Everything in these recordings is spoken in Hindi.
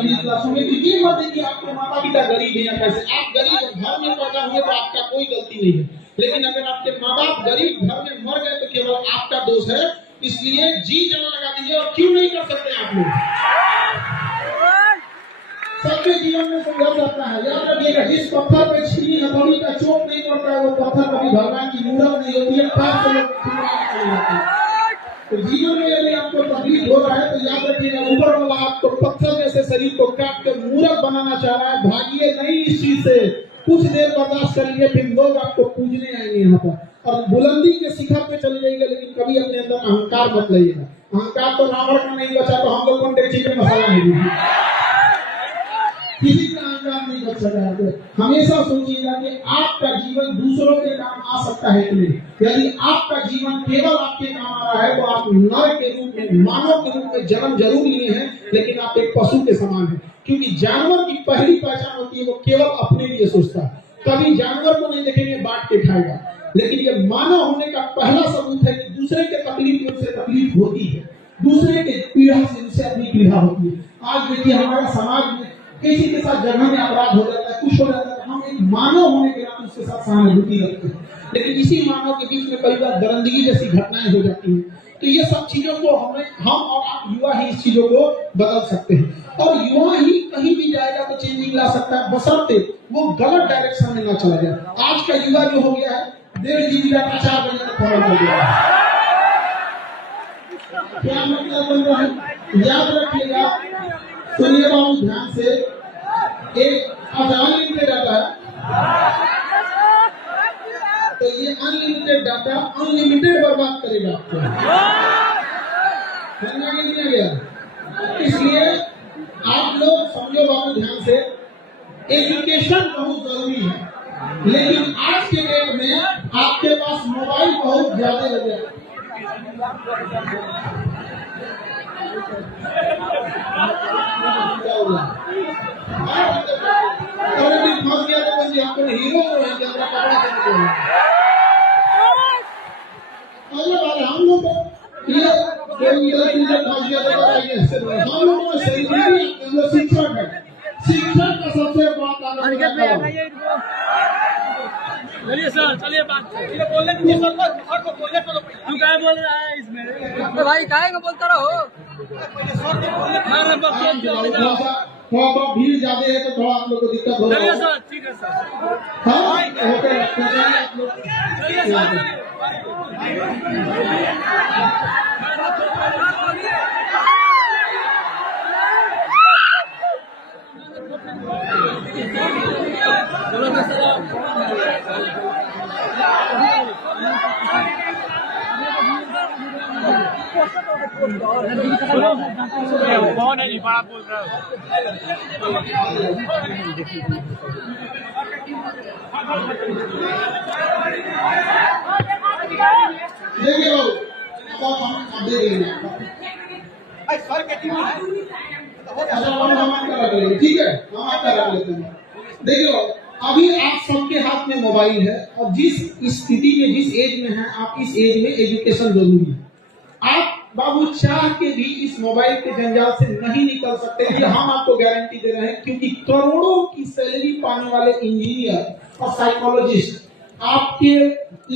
मिडिल क्लास होंगे, तो ये मत है कि आपके माता पिता गरीब हैं या कैसे। आप गरीब घर में पैदा हुए तो आपका कोई गलती नहीं है, लेकिन अगर आपके माँ बाप गरीब घर में मर गए तो केवल आपका दोष है। इसलिए जी जान लगा दीजिए। और क्यों नहीं कर सकते आप लोग? सबके जीवन में संघर्ष आता है, याद रखिएगा। जिस पत्थर पे छीनी हथौड़ी का चोट नहीं पड़ता है वो पत्थर कभी भगवान की मूरत नहीं होती है। पाप से लोग चले जाते हैं। तो जीवन में यदि आपको तकलीफ हो रहा है तो याद रखिएगा, ऊपर वाला आपको पत्थर जैसे शरीर को काट के मूरत बनाना चाह रहा है। भागिए नहीं इस चीज से, कुछ देर बर्दाश्त करिए, फिर लोग आपको पूजने आएंगे यहाँ पर और बुलंदी के शिखर पे चले जाइएगा। लेकिन कभी अपने अंदर अहंकार मत लाइएगा। अहंकार तो रावण का नहीं बचा तो हम लोग कौन चिकन मसाला नहीं दीजिए, किसी का अहंकार नहीं बच सका है। हमेशा सोचिएगा कि आपका जीवन दूसरों के काम आ सकता है कि नहीं। यदि आपका जीवन केवल आपके काम आ रहा है तो आप नर के रूप में, मानव के रूप में जन्म जरूर लिए हैं, लेकिन आप एक पशु के समान हैं। क्योंकि जानवर की पहली पहचान होती है वो केवल अपने लिए सोचता है। कभी जानवर को नहीं देखेंगे बांट के खाएगा। लेकिन ये मानव होने का पहला सबूत है कि दूसरे के तकलीफ में उसे तकलीफ होती है, दूसरे के पीड़ा से उसे अपनी पीड़ा होती है। आज देखिए हमारे समाज में किसी के साथ जगह में अपराध हो जाता है, कुछ हो जाता है, हम एक मानव होने के नाते उसके साथ सहानुभूति रखते हैं। लेकिन इसी मानव के बीच में कई बार दरिंदगी जैसी घटनाएं हो जाती हैं। तो ये सब चीजों को हम और आप युवा ही इस चीजों को बदल सकते हैं। और युवा ही कहीं भी जाएगा तो चेंजिंग ला सकता है, बशर्ते वो गलत डायरेक्शन में ना चला जाए। आज का युवा जो हो गया है 1.5 GB का 4 बजे तक फॉलो कर गया है। क्या मतलब बन रहा है? याद रखिएगा, सुनिए बाबू ध्यान से। एक अनलिमिटेड डाटा है, तो ये अनलिमिटेड डाटा अनलिमिटेड बर्बाद करेगा आपको। समझा कि नहीं गया? इसलिए आप लोग समझो बाबू ध्यान से, एजुकेशन बहुत जरूरी है। लेकिन आज के डेट में आपके पास मोबाइल बहुत ज्यादा हो गया। फंस गया तो बन आपको हीरो हम लोग हम लोग शिक्षक है, शिक्षक का सबसे बड़ा चलिए सर, चलिए बात बोलने दीजिए सर को बोलने तो तू क्या बोल रहा है इसमें? तो भाई काहे को बोलता रहो। थोड़ा भीड़ ज्यादा है तो थोड़ा आप लोग को दिक्कत हो रहा है। सर ठीक है सर। हाँ ओके, कौन है जी बड़ा बोल रहा है? देखिए हम दे देंगे सर के टीम है। ठीक है, हम आपका रख लेते हैं। देखिए अभी आप सबके हाथ में मोबाइल है और जिस स्थिति में, जिस एज में है आप, इस एज में एजुकेशन जरूरी है। आप बाबू चाह के भी इस मोबाइल के जंजाल से नहीं निकल सकते, ये हम आपको गारंटी दे रहे हैं। क्योंकि करोड़ों की सैलरी पाने वाले इंजीनियर और साइकोलॉजिस्ट आपके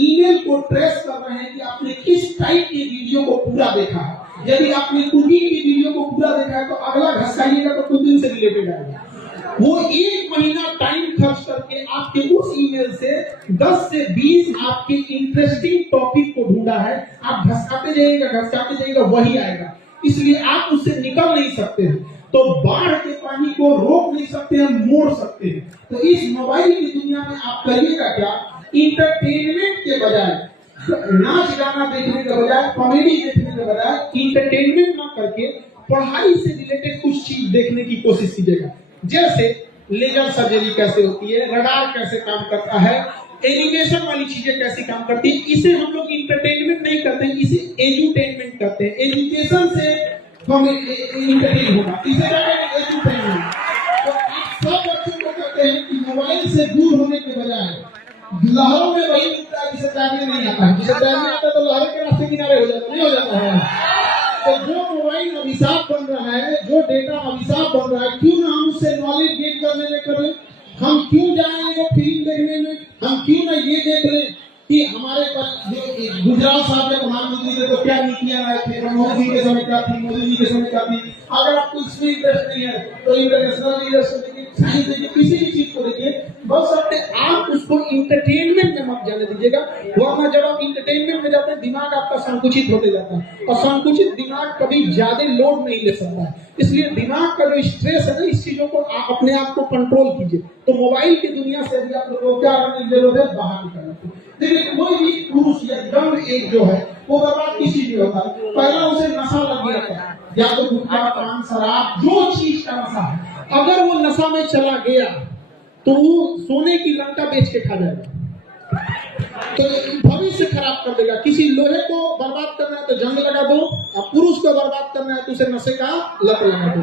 ईमेल को ट्रेस कर रहे हैं कि आपने किस टाइप के वीडियो को पूरा देखा है। यदि आपने कुकिंग की वीडियो को पूरा देखा है तो अगला घसकाइएगा तो कुकिंग से रिलेटेड आएगा। वो 1 महीना टाइम खर्च करके आपके उस ईमेल से 10 से 20 आपके इंटरेस्टिंग टॉपिक को ढूंढा है। आप घसकाते जाइएगा वही आएगा। इसलिए आप उससे निकल नहीं सकते हैं। तो बाढ़ के पानी को रोक नहीं सकते हैं, मोड़ सकते हैं। तो इस मोबाइल की दुनिया में आप करिएगा क्या, इंटरटेनमेंट के बजाय, नाच गाना देखने के बजाय, कॉमेडी देखने के बजाय इंटरटेनमेंट ना करके पढ़ाई से रिलेटेड कुछ चीज देखने की कोशिश कीजिएगा। जैसे लेजर सर्जरी कैसे होती है, रडार कैसे काम करता है, एनिमेशन वाली चीजें कैसे काम करती है। इसे हम लोग इंटरटेनमेंट नहीं करते हैं, इसे एजुटेनमेंट करते हैं। एजुकेशन से हम इंटरटेन होगा, इसे एजुटेनमेंट। तो आप सब बच्चों को कहते हैं कि मोबाइल से दूर होने के बजाय लहरों में वही मिलता है जिसे तैरने नहीं आता है। जिसे तैरने आता है तो लहरों के रास्ते किनारे हो जाता है। तो जो मोबाइल अभिशाप बन रहा है, जो डेटा अभिशाप बन रहा है, क्यों ना हम उससे नॉलेज गेन करने में करें, हम क्यों जाएं वो फिल्म देखने में, हम क्यों ना ये देख लें कि हमारे पास जो गुजरात साहब के प्रधानमंत्री थे तो क्या नीतियां आए थे, मनमोहन सिंह के समय क्या थी, मोदी जी के समय क्या थी। अगर आपको इसमें इंटरेस्ट नहीं है तो इंटरनेशनल लीडरशिप देखिए, साइंस देखिए, किसी भी चीज को देखिए, बस अपने आप उसको इंटरटेनमेंट में मत जाने दीजिएगा। वरना जब आप इंटरटेनमेंट में जाते हैं दिमाग आपका संकुचित होते जाता है, और संकुचित दिमाग कभी ज्यादा लोड नहीं ले सकता है। इसलिए दिमाग का जो स्ट्रेस है ना, इस चीजों को आप अपने आप को कंट्रोल कीजिए। तो मोबाइल की दुनिया से भी आप लोगों को क्या करने की जरूरत है, बाहर निकलना। देखिए कोई भी पुरुष या यंग एज जो है वो बर्बाद किसी भी होता है, पहला उसे नशा लग गया था, या तो गुटखा, पान, शराब, जो चीज का नशा है, अगर वो नशा में चला गया तो वो सोने की लंका बेच के खा जाएगा, तो भविष्य खराब कर देगा। किसी लोहे को बर्बाद करना है तो जंग लगा दो, और पुरुष को बर्बाद करना है तो उसे नशे का लत लगा दो।